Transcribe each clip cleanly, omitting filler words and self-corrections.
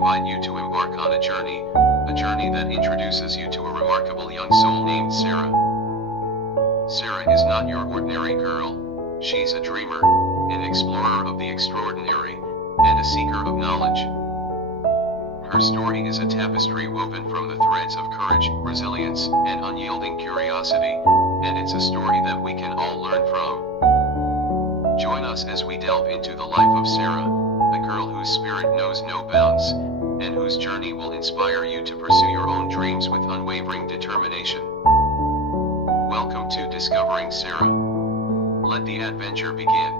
invite you to embark on a journey that introduces you to a remarkable young soul named Sarah. Sarah is not your ordinary girl, she's a dreamer, an explorer of the extraordinary, and a seeker of knowledge. Her story is a tapestry woven from the threads of courage, resilience, and unyielding curiosity, and it's a story that we can all learn from. Join us as we delve into the life of Sarah, a girl whose spirit knows no bounds, and whose journey will inspire you to pursue your own dreams with unwavering determination. Welcome to Discovering Sarah. Let the adventure begin.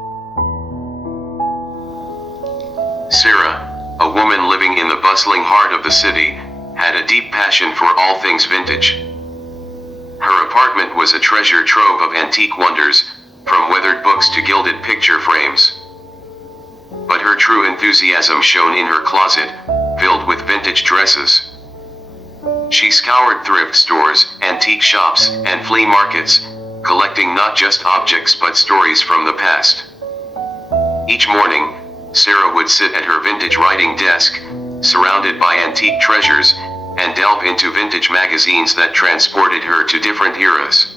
Sarah, a woman living in the bustling heart of the city, had a deep passion for all things vintage. Her apartment was a treasure trove of antique wonders, from weathered books to gilded picture frames. But her true enthusiasm shone in her closet, filled with vintage dresses. She scoured thrift stores, antique shops, and flea markets, collecting not just objects but stories from the past. Each morning, Sarah would sit at her vintage writing desk, surrounded by antique treasures, and delve into vintage magazines that transported her to different eras.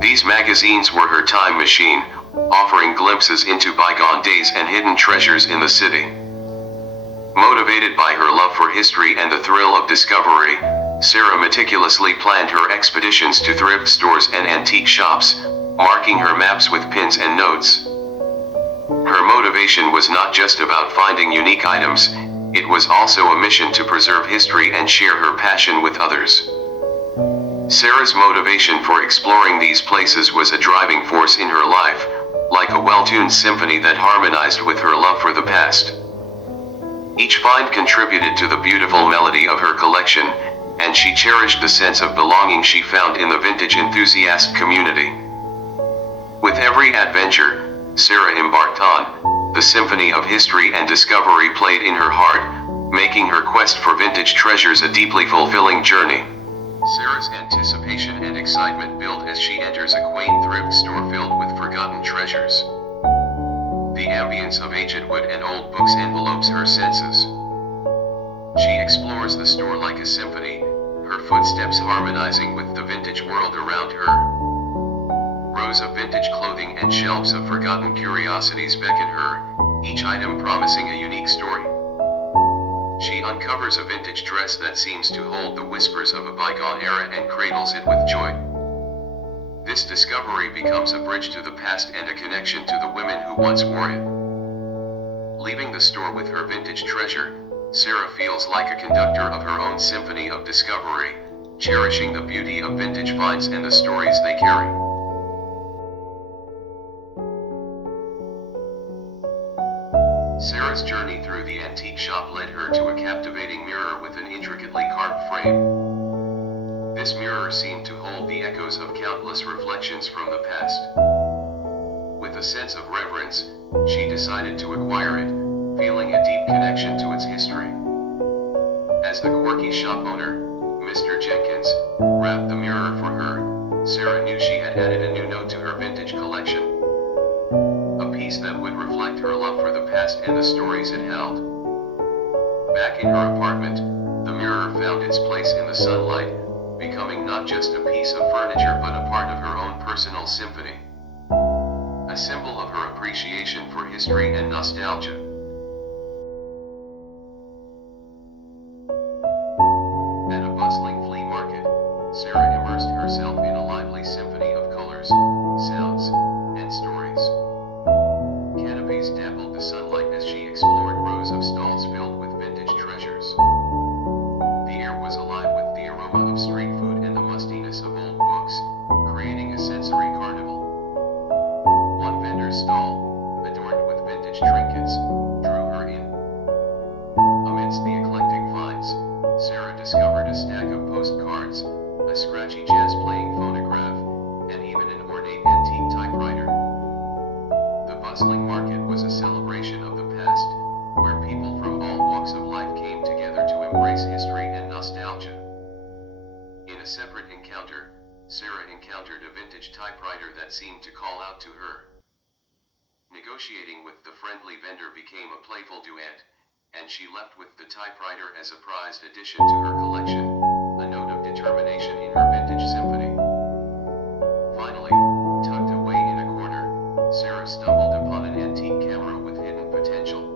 These magazines were her time machine, offering glimpses into bygone days and hidden treasures in the city. Motivated by her love for history and the thrill of discovery, Sarah meticulously planned her expeditions to thrift stores and antique shops, marking her maps with pins and notes. Her motivation was not just about finding unique items, it was also a mission to preserve history and share her passion with others. Sarah's motivation for exploring these places was a driving force in her life, like a well-tuned symphony that harmonized with her love for the past. Each find contributed to the beautiful melody of her collection, and she cherished the sense of belonging she found in the vintage enthusiast community. With every adventure Sarah embarked on, the symphony of history and discovery played in her heart, making her quest for vintage treasures a deeply fulfilling journey. Sarah's anticipation and excitement build as she enters a quaint thrift store filled with forgotten treasures. The ambience of aged wood and old books envelopes her senses. She explores the store like a symphony, her footsteps harmonizing with the vintage world around her. Rows of vintage clothing and shelves of forgotten curiosities beckon her, each item promising a unique story. She uncovers a vintage dress that seems to hold the whispers of a bygone era and cradles it with joy. This discovery becomes a bridge to the past and a connection to the women who once wore it. Leaving the store with her vintage treasure, Sarah feels like a conductor of her own symphony of discovery, cherishing the beauty of vintage finds and the stories they carry. Sarah's journey through the antique shop led her to a captivating mirror with an intricately carved frame. This mirror seemed to hold the echoes of countless reflections from the past. With a sense of reverence, she decided to acquire it, feeling a deep connection to its history. As the quirky shop owner, Mr. Jenkins, wrapped the mirror for her, Sarah knew she had added a new note to her vintage collection. A piece that would reflect her love for the past and the stories it held. Back in her apartment, the mirror found its place in the sunlight, becoming not just a piece of furniture but a part of her own personal symphony. A symbol of her appreciation for history and nostalgia. At a bustling flea market, Sarah immersed herself in a lively symphony of colors, sounds, and stories. Canopies dappled the sunlight as she explored rows of stalls filled with vintage treasures. The air was alive with the aroma of street food and the mustiness of old books, creating a sensory carnival. One vendor's stall, adorned with vintage trinkets, drew her in. Amidst the eclectic finds, Sarah discovered a stack of postcards, a scratchy jazz-playing phonograph, and even an ornate antique typewriter. The bustling market was a celebration of the past, where people from all walks of life came together to embrace history and nostalgia. In a separate encounter, Sarah encountered a vintage typewriter that seemed to call out to her. Negotiating with the friendly vendor became a playful duet, and she left with the typewriter as a prized addition to her collection, a note of determination in her vintage symphony. Finally, tucked away in a corner, Sarah stumbled upon an antique camera with hidden potential.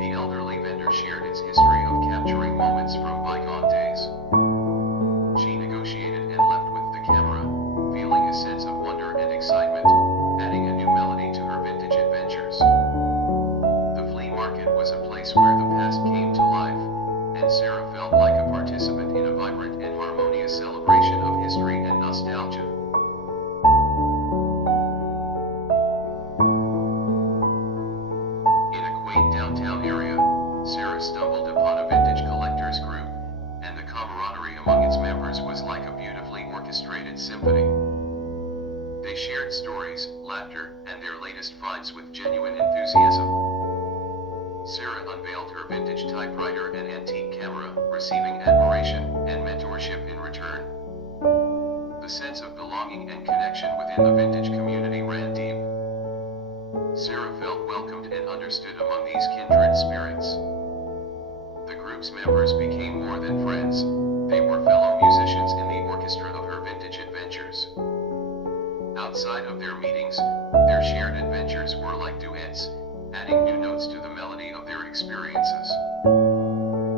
The elderly vendor shared its history of capturing moments from bygone days. She negotiated and left with the camera, feeling a sense of wonder and excitement, adding a new melody to her vintage adventures. The flea market was a place where the past came to life, and Sarah felt like a participant in a vibrant and harmonious celebration of history and nostalgia. In a quaint downtown area, Sarah stumbled upon a vintage collectors group, and the camaraderie among its members was like a beautifully orchestrated symphony. They shared stories, laughter, and their latest finds with genuine enthusiasm. Sarah unveiled her vintage typewriter and antique camera, receiving admiration and mentorship in return. The sense of belonging and connection within the vintage community ran deep. Sarah felt welcomed and understood among these kindred spirits. The group's members became more than friends, they were fellow musicians in the orchestra of her vintage adventures. Outside of their meetings, their shared adventures were like duets, adding new notes to the melody of their experiences.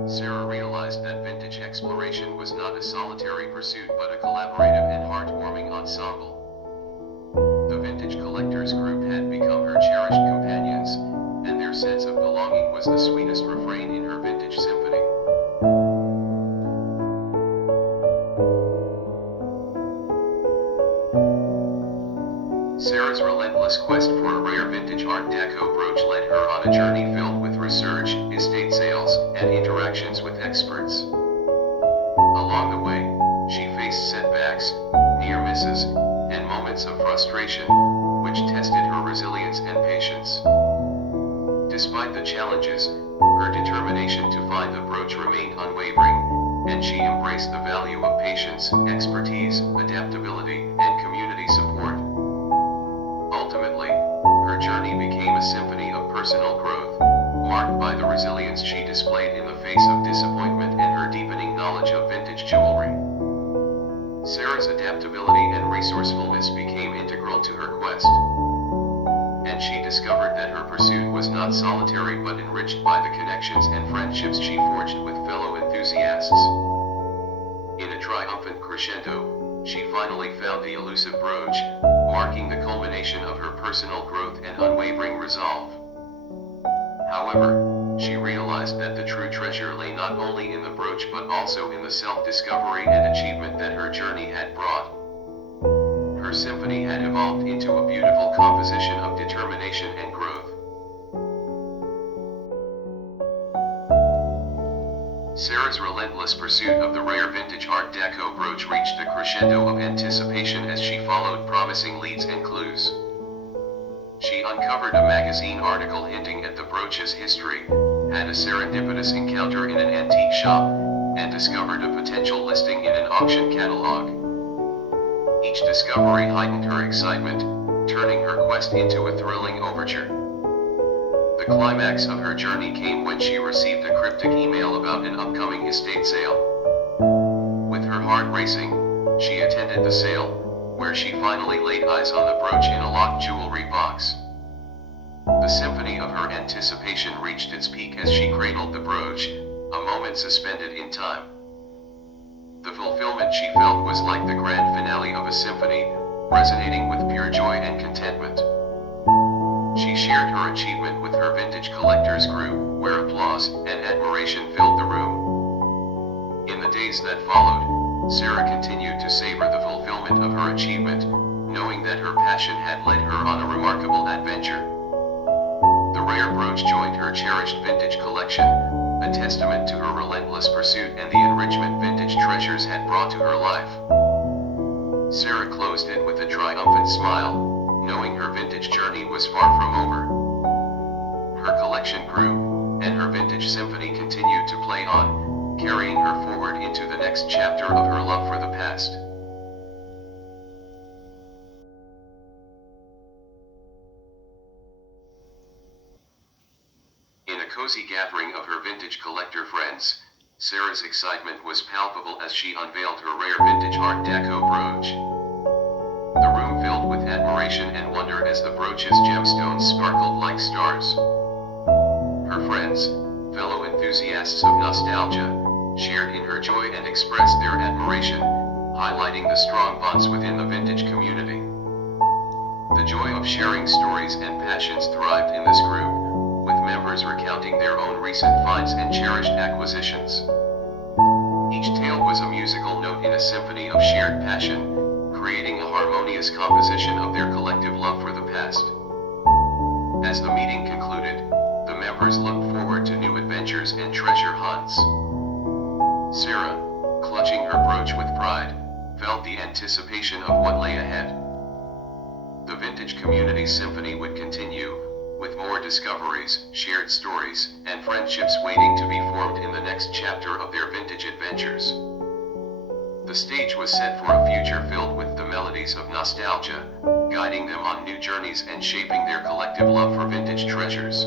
Sarah realized that vintage exploration was not a solitary pursuit but a collaborative and heartwarming ensemble. The vintage collectors group had become her cherished companions, and their sense of belonging was the sweetest refrain in her vintage symphony. Sarah's relentless quest for a rare vintage Art Deco brooch led her on a journey filled with research, estate sales, and interactions with experts. Along the way, she faced setbacks, near misses, and moments of frustration, which tested her resilience and patience. Despite the challenges, her determination to find the brooch remained unwavering, and she embraced the value of patience, expertise, adaptability, and community support. Ultimately, her journey became a symphony of personal growth, marked by the resilience she displayed in the face of disappointment and her deepening knowledge of vintage jewelry. Sarah's adaptability and resourcefulness became integral to her quest, and she discovered that her pursuit was not solitary but enriched by the connections and friendships she forged with fellow enthusiasts. In a triumphant crescendo, she finally found the elusive brooch, marking the culmination of her personal growth and unwavering resolve. However, she realized that the true treasure lay not only in the brooch but also in the self-discovery and achievement that her journey had brought. Her symphony had evolved into a beautiful composition of determination and growth. Sarah's relentless pursuit of the rare vintage Art Deco brooch reached a crescendo of anticipation as she followed promising leads and clues. She uncovered a magazine article hinting at the brooch's history, had a serendipitous encounter in an antique shop, and discovered a potential listing in an auction catalog. Each discovery heightened her excitement, turning her quest into a thrilling overture. The climax of her journey came when she received a cryptic email about an upcoming estate sale. With her heart racing, she attended the sale, where she finally laid eyes on the brooch in a locked jewelry box. The symphony of her anticipation reached its peak as she cradled the brooch, a moment suspended in time. The fulfillment she felt was like the grand finale of a symphony, resonating with pure joy and contentment. She shared her achievement with her vintage collectors group, where applause and admiration filled the room. In the days that followed, Sarah continued to savor the fulfillment of her achievement, knowing that her passion had led her on a remarkable adventure. The rare brooch joined her cherished vintage collection, a testament to her relentless pursuit and the enrichment vintage treasures had brought to her life. Sarah closed it with a triumphant smile, knowing her vintage journey was far from over. Her collection grew, and her vintage symphony continued to play on, carrying her forward into the next chapter of her love for the past. In a cozy gathering of her vintage collector friends, Sarah's excitement was palpable as she unveiled her rare vintage Art Deco brooch. The room filled with admiration and wonder as the brooch's gemstones sparkled like stars. Her friends, fellow enthusiasts of nostalgia, shared in her joy and expressed their admiration, highlighting the strong bonds within the vintage community. The joy of sharing stories and passions thrived in this group, with members recounting their own recent finds and cherished acquisitions. Each tale was a musical note in a symphony of shared passion, creating a harmonious composition of their collective love for the past. As the meeting concluded, the members looked forward to new adventures and treasure hunts. Sarah, clutching her brooch with pride, felt the anticipation of what lay ahead. The vintage community symphony would continue, with more discoveries, shared stories, and friendships waiting to be formed in the next chapter of their vintage adventures. The stage was set for a future filled with the melodies of nostalgia, guiding them on new journeys and shaping their collective love for vintage treasures.